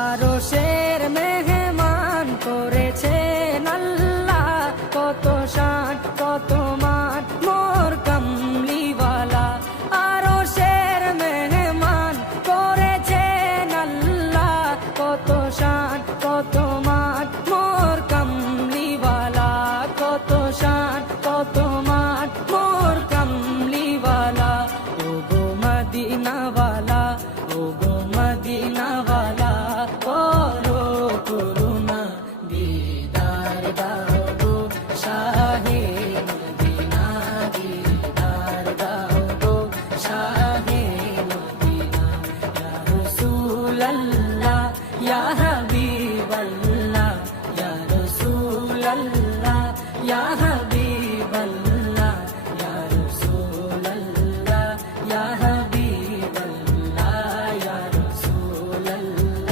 আরশের মেহমান করেছেন আল্লাহ, কত শান কত মান মোর কামলিওয়ালা। আরশের মেহমান করেছেন আল্লাহ, কত শান কত মান মোর কামলিওয়ালা, কত শান কত মান মোর কামলিওয়ালা। ও গো মদিনাওয়ালা, ও গো মদিনাওয়ালা, করো করুণা দিদার দাও গো শাহে মদিনা, দিদার দাও গো শাহে মদিনা। ইয়া রাসূলাল্লাহ, ইয়া